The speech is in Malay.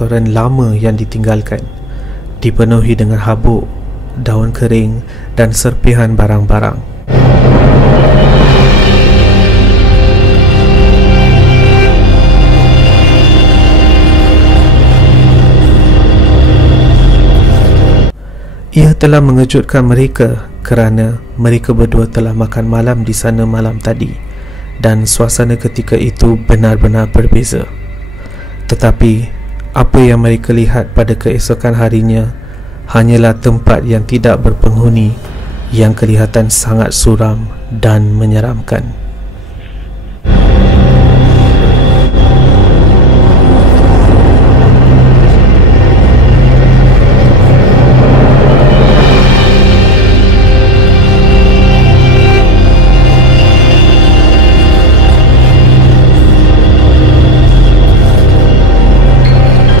restoran lama yang ditinggalkan, dipenuhi dengan habuk, daun kering dan serpihan barang-barang. Ia telah mengejutkan mereka kerana mereka berdua telah makan malam di sana malam tadi dan suasana ketika itu benar-benar berbeza. Tetapi apa yang mereka lihat pada keesokan harinya hanyalah tempat yang tidak berpenghuni yang kelihatan sangat suram dan menyeramkan.